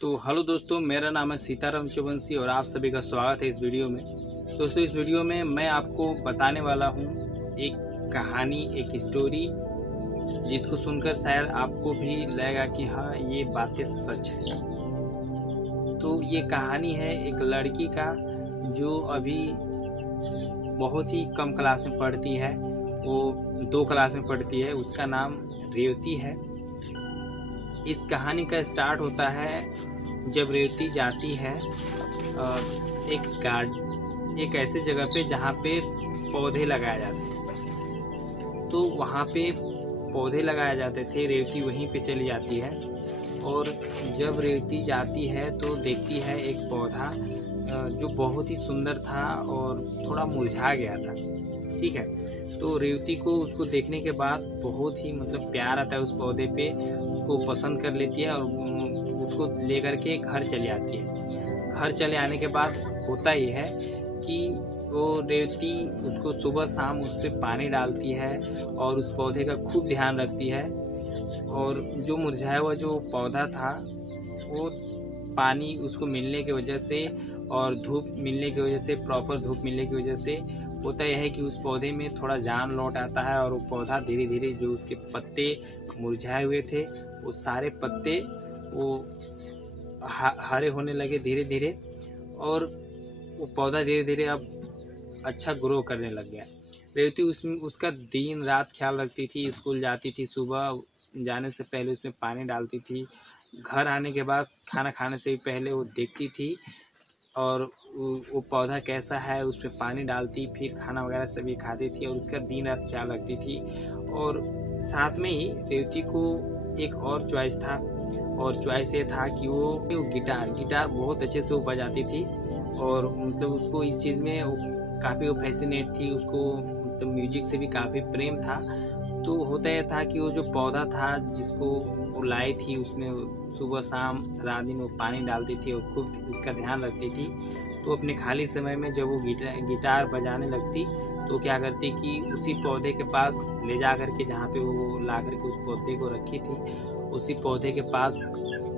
तो हेलो दोस्तों, मेरा नाम है सीताराम चौबंशी और आप सभी का स्वागत है इस वीडियो में। दोस्तों, इस वीडियो में मैं आपको बताने वाला हूँ एक कहानी, एक स्टोरी जिसको सुनकर शायद आपको भी लगेगा कि हाँ, ये बातें सच है। तो ये कहानी है एक लड़की का जो अभी बहुत ही कम क्लास में पढ़ती है। वो 2 क्लास में पढ़ती है। उसका नाम रेवती है। इस कहानी का स्टार्ट होता है जब रेवती जाती है एक ऐसे जगह पे जहाँ पे पौधे लगाए जाते हैं। तो वहाँ पे पौधे लगाए जाते थे। रेवती वहीं पे चली जाती है और जब रेवती जाती है तो देखती है एक पौधा जो बहुत ही सुंदर था और थोड़ा मुरझा गया था। ठीक है। तो रेवती को उसको देखने के बाद बहुत ही प्यार आता है उस पौधे पे। उसको पसंद कर लेती है और उसको लेकर के घर चली आती है। घर चले आने के बाद होता ये है कि वो रेवती उसको सुबह शाम उस पे पानी डालती है और उस पौधे का खूब ध्यान रखती है। और जो मुरझाया हुआ जो पौधा था, वो पानी उसको मिलने की वजह से और धूप मिलने की वजह से, प्रॉपर धूप मिलने की वजह से होता यह है कि उस पौधे में थोड़ा जान लौट आता है और वो पौधा धीरे धीरे, जो उसके पत्ते मुरझाए हुए थे, वो सारे पत्ते वो हरे होने लगे धीरे धीरे। और वो पौधा धीरे धीरे अब अच्छा ग्रो करने लग गया। रेवती उसमें उसका दिन रात ख्याल रखती थी। स्कूल जाती थी, सुबह जाने से पहले उसमें पानी डालती थी। घर आने के बाद खाना खाने से भी पहले वो देखती थी और वो पौधा कैसा है, उस पर पानी डालती, फिर खाना वगैरह सभी खाती थी और उसका दिन रात ख्याल रखती थी। और साथ में ही रेवती को एक और चॉइस था, और चॉइस ये था कि वो गिटार गिटार बहुत अच्छे से वो बजाती थी। और उसको इस चीज़ में काफ़ी वो फैसिनेट थी। उसको म्यूजिक से भी काफ़ी प्रेम था। तो होता यह था कि वो जो पौधा था जिसको वो लाई थी, उसमें सुबह शाम रात दिन वो पानी डालती थी और खूब उसका ध्यान रखती थी। तो अपने खाली समय में जब वो गिटार बजाने लगती, तो क्या करती कि उसी पौधे के पास ले जा कर के, जहाँ पे वो ला कर के उस पौधे को रखी थी, उसी पौधे के पास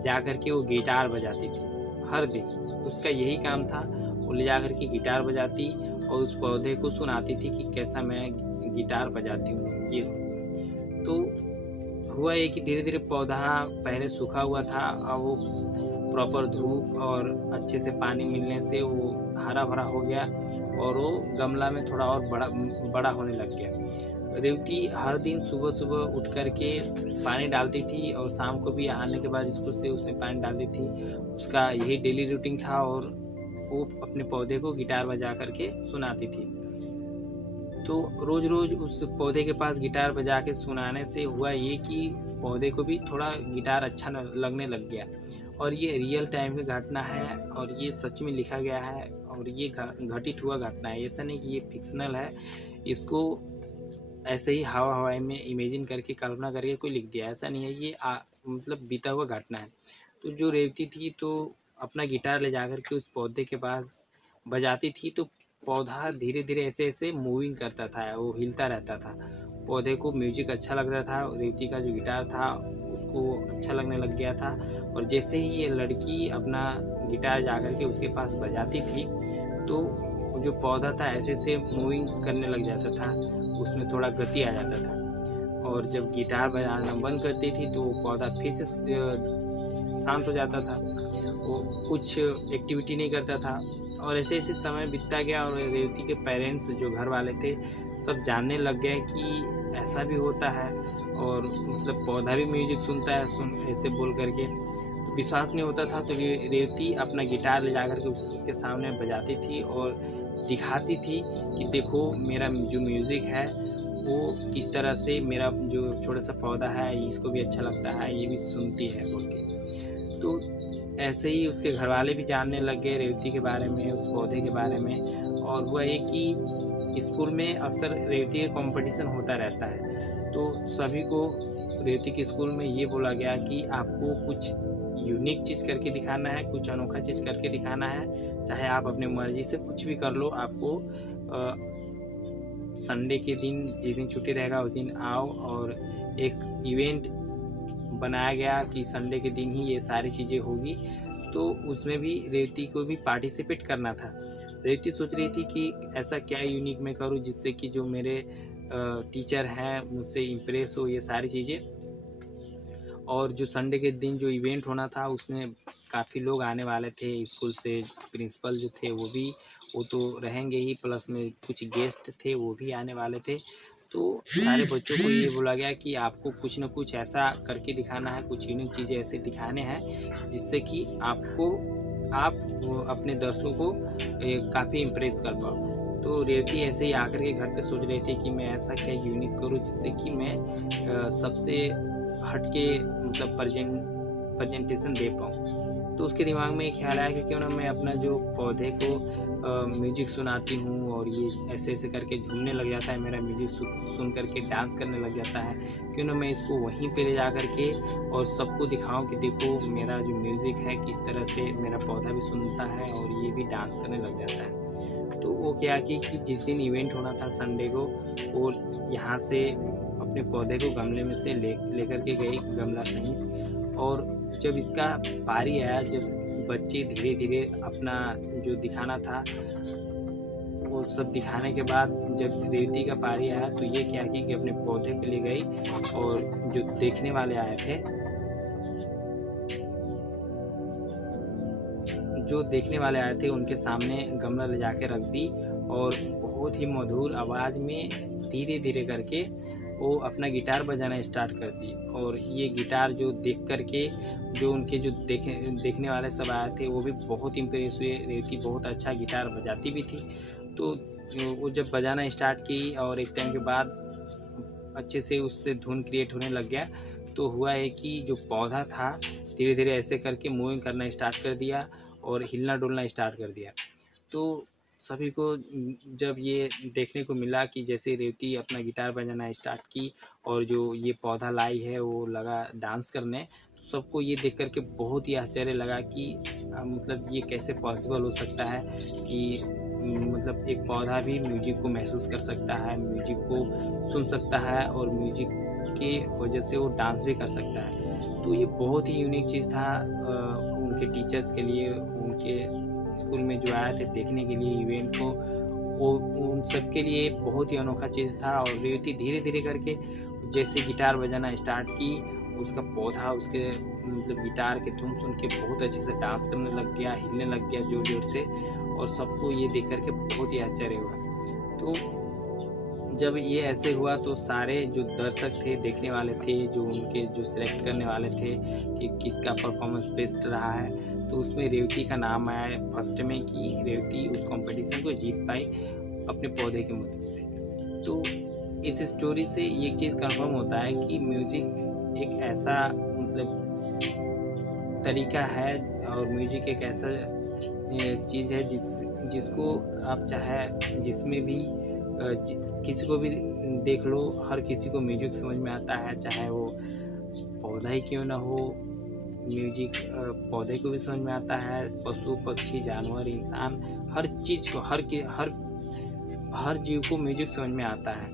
जा कर के वो गिटार बजाती थी हर दिन। उसका यही काम था, वो ले जा कर के गिटार बजाती और उस पौधे को सुनाती थी कि कैसा मैं गिटार बजाती हूँ। ये तो हुआ ये कि धीरे धीरे पौधा पहले सूखा हुआ था, अब वो प्रॉपर धूप और अच्छे से पानी मिलने से वो हरा भरा हो गया और वो गमला में थोड़ा और बड़ा बड़ा होने लग गया। रेवती हर दिन सुबह सुबह उठ कर के पानी डालती थी और शाम को भी आने के बाद स्कूल से उसमें पानी डालती थी। उसका यही डेली रूटीन था और वो अपने पौधे को गिटार बजा कर के सुनाती थी। तो रोज़-रोज़ उस पौधे के पास गिटार बजा के सुनाने से हुआ ये कि पौधे को भी थोड़ा गिटार अच्छा न लगने लग गया। और ये रियल टाइम की घटना है और ये सच में लिखा गया है और ये घटित हुआ घटना है। ऐसा नहीं कि ये फ़िक्शनल है। इसको ऐसे ही हवा-हवाई में इमेजिन करके, कल्पना करके कोई लिख दिया, ऐसा नहीं है। ये बीता हुआ घटना है। तो जो रेवती थी, तो अपना गिटार ले जाकर के उस पौधे के पास बजाती थी, तो पौधा धीरे-धीरे ऐसे-ऐसे मूविंग करता था, वो हिलता रहता था। पौधे को म्यूज़िक अच्छा लगता था, रेवती का जो गिटार था उसको अच्छा लगने लग गया था। और जैसे ही ये लड़की अपना गिटार जाकर के उसके पास बजाती थी, तो वो जो पौधा था ऐसे-ऐसे मूविंग करने लग जाता था, उसमें थोड़ा गति आ जाता था। और जब गिटार बजाना बंद करती थी, तो वो पौधा फिर से शांत हो जाता था। वो कुछ एक्टिविटी नहीं करता था। और ऐसे-ऐसे समय बीतता गया और रेवती के पेरेंट्स, जो घर वाले थे, सब जानने लग गए कि ऐसा भी होता है और पौधा भी म्यूज़िक सुनता है, ऐसे बोल कर के। तो विश्वास नहीं होता था, तो रेवती अपना गिटार ले जाकर के उसके सामने बजाती थी और दिखाती थी कि देखो, मेरा जो म्यूज़िक है वो किस तरह से मेरा जो छोटा-सा पौधा है इसको भी अच्छा लगता है, ये भी सुनती है बोल के। तो ऐसे ही उसके घरवाले भी जानने लग गए रेवती के बारे में, उस पौधे के बारे में। और हुआ ये कि स्कूल में अक्सर रेवती का कॉम्पिटिशन होता रहता है। तो सभी को रेवती के स्कूल में ये बोला गया कि आपको कुछ यूनिक चीज़ करके दिखाना है, कुछ अनोखा चीज़ करके दिखाना है। चाहे आप अपनी मर्ज़ी से कुछ भी कर लो, आपको संडे के दिन, जिस दिन छुट्टी रहेगा उस दिन आओ और एक इवेंट बनाया गया कि संडे के दिन ही ये सारी चीज़ें होगी, तो उसमें भी रेवती को भी पार्टिसिपेट करना था। रेवती सोच रही थी कि ऐसा क्या यूनिक मैं करूँ जिससे कि जो मेरे टीचर हैं मुझसे इम्प्रेस हो ये सारी चीज़ें। और जो संडे के दिन जो इवेंट होना था उसमें काफ़ी लोग आने वाले थे स्कूल से, प्रिंसिपल जो थे वो तो रहेंगे ही, प्लस में कुछ गेस्ट थे वो भी आने वाले थे। तो सारे बच्चों को ये बोला गया कि आपको कुछ न कुछ ऐसा करके दिखाना है, कुछ यूनिक चीज़ें ऐसे दिखाने हैं जिससे कि आप अपने दर्शकों को काफ़ी इम्प्रेस कर पाओ। तो रेवती ऐसे ही आकर के घर पे सोच रही थी कि मैं ऐसा क्या यूनिक करूँ जिससे कि मैं सबसे हट के मतलब प्रेजेंटेशन दे पाऊँ। तो उसके दिमाग में एक ख्याल आया कि क्यों ना मैं अपना जो पौधे को म्यूजिक सुनाती हूँ और ये ऐसे-ऐसे करके झूमने लग जाता है, मेरा म्यूजिक सुन कर के डांस करने लग जाता है। क्यों ना मैं इसको वहीं पे ले जा कर के और सबको दिखाऊँ कि देखो मेरा जो म्यूजिक है किस तरह से मेरा पौधा भी सुनता है और ये भी डांस करने लग जाता है। तो वो क्या कि जिस दिन इवेंट होना था संडे को, वो यहाँ से अपने पौधे को गमले में से लेकर के गई, गमला सहित। और जब इसका बारी आया, जब बच्चे धीरे-धीरे अपना जो दिखाना था वो सब दिखाने के बाद जब रेवती का बारी आया तो ये क्या की कि अपने पौधे पे ले गई और जो देखने वाले आए थे उनके सामने गमला ले जाके रख दी और बहुत ही मधुर आवाज़ में धीरे-धीरे करके वो अपना गिटार बजाना स्टार्ट कर दी। और ये गिटार जो देख कर के जो उनके जो देखने वाले सब आए थे वो भी बहुत इम्प्रेस हुए। रेवती बहुत अच्छा गिटार बजाती भी थी। तो वो जब बजाना स्टार्ट की और एक टाइम के बाद अच्छे से उससे धुन क्रिएट होने लग गया, तो हुआ है कि जो पौधा था धीरे-धीरे ऐसे करके मूविंग करना स्टार्ट कर दिया और हिलना-डुलना स्टार्ट कर दिया। तो सभी को जब ये देखने को मिला कि जैसे रेवती अपना गिटार बजाना स्टार्ट की और जो ये पौधा लाई है वो लगा डांस करने, तो सबको ये देख कर के बहुत ही आश्चर्य लगा कि मतलब ये कैसे पॉसिबल हो सकता है कि मतलब एक पौधा भी म्यूजिक को महसूस कर सकता है, म्यूजिक को सुन सकता है और म्यूजिक के वजह से वो डांस भी कर सकता है। तो ये बहुत ही यूनिक चीज़ था उनके टीचर्स के लिए, उनके स्कूल में जो आए थे देखने के लिए इवेंट को, वो उन सब के लिए बहुत ही अनोखा चीज़ था। और रेवती धीरे-धीरे करके जैसे गिटार बजाना स्टार्ट की, उसका पौधा उसके मतलब गिटार की धुन सुन के बहुत अच्छे से डांस करने लग गया, हिलने लग गया ज़ोर-ज़ोर से और सबको ये देख कर के बहुत ही आश्चर्य हुआ। तो जब ये ऐसे हुआ तो सारे जो दर्शक थे, देखने वाले थे, जो उनके जो सिलेक्ट करने वाले थे कि किसका परफॉर्मेंस बेस्ट रहा है, तो उसमें रेवती का नाम आया फर्स्ट में कि रेवती उस कॉम्पिटिशन को जीत पाई अपने पौधे की मदद से। तो इस स्टोरी से एक चीज़ कन्फर्म होता है कि म्यूज़िक एक ऐसा मतलब तरीका है और म्यूज़िक एक ऐसा चीज़ है जिसको आप चाहे जिसमें भी किसी को भी देख लो, हर किसी को म्यूजिक समझ में आता है, चाहे वो पौधा ही क्यों ना हो। म्यूजिक पौधे को भी समझ में आता है, पशु पक्षी जानवर इंसान हर चीज़ को हर जीव को म्यूजिक समझ में आता है।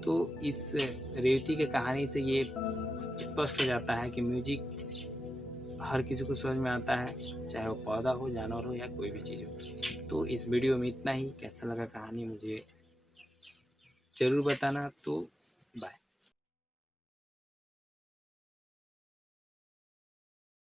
तो इस रेवती की कहानी से ये स्पष्ट हो जाता है कि म्यूजिक हर किसी को समझ में आता है, चाहे वो पौधा हो, जानवर हो या कोई भी चीज़ हो। तो इस वीडियो में इतना ही। कैसा लगा कहानी मुझे ज़रूर बताना। तो बाय।